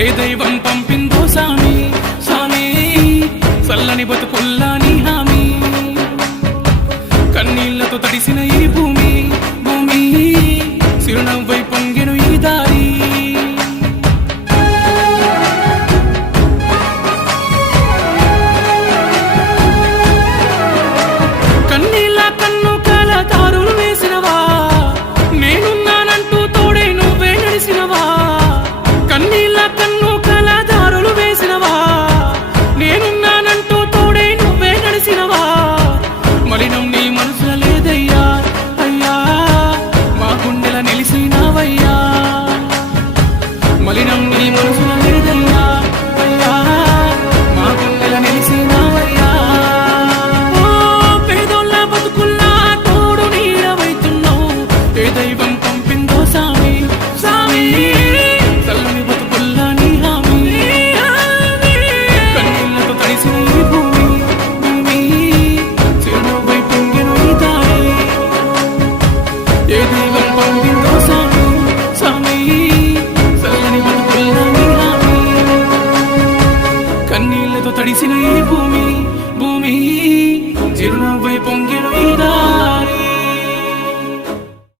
ఏ దైవం పంపిందో సామి సామి చల్లని బతుకుల్లా నీ హామీ కన్నీళ్లతో తడిసిన ఈ భూమి భూమి చిరునవ్వై పొంగెను ఈ దారి కన్నీళ్ళ కన్ను కాల దారులు వేసినవా నేనున్నానంటూ తోడే నువ్వే నడిసినవా కన్నీళ్ళ కన్ను కాల దారులు వేసినవా నేనున్నానంటూ తోడే నువ్వే నడిసినవా మలినం నీ మనసుల లేదయ్యా అయ్యా మా గుండెల నిలిసినవయ్యా మలినం నీ మనసుల లేదయ్యా అయ్యా మా గుండెల నిలిసినవయ్యా ఓ పేదోళ్ళ బతుకుల్లా తోడు నీడవైతున్నావు ఏ దైవం పంపిందో సామి సామి చల్లని బతుకుల్లా నీ హామీ కన్నీళ్లతో తడిసిన ఈ భూమి భూమి చిరునవ్వై పొంగెను ఈ దారి ఏ దైవం పంపిందో సామి సామి చల్లని బతుకుల్లా నీ హామీ కన్నీళ్లతో తడిసిన ఈ భూమి భూమి చిరునవ్వై పొంగెను ఈ దారి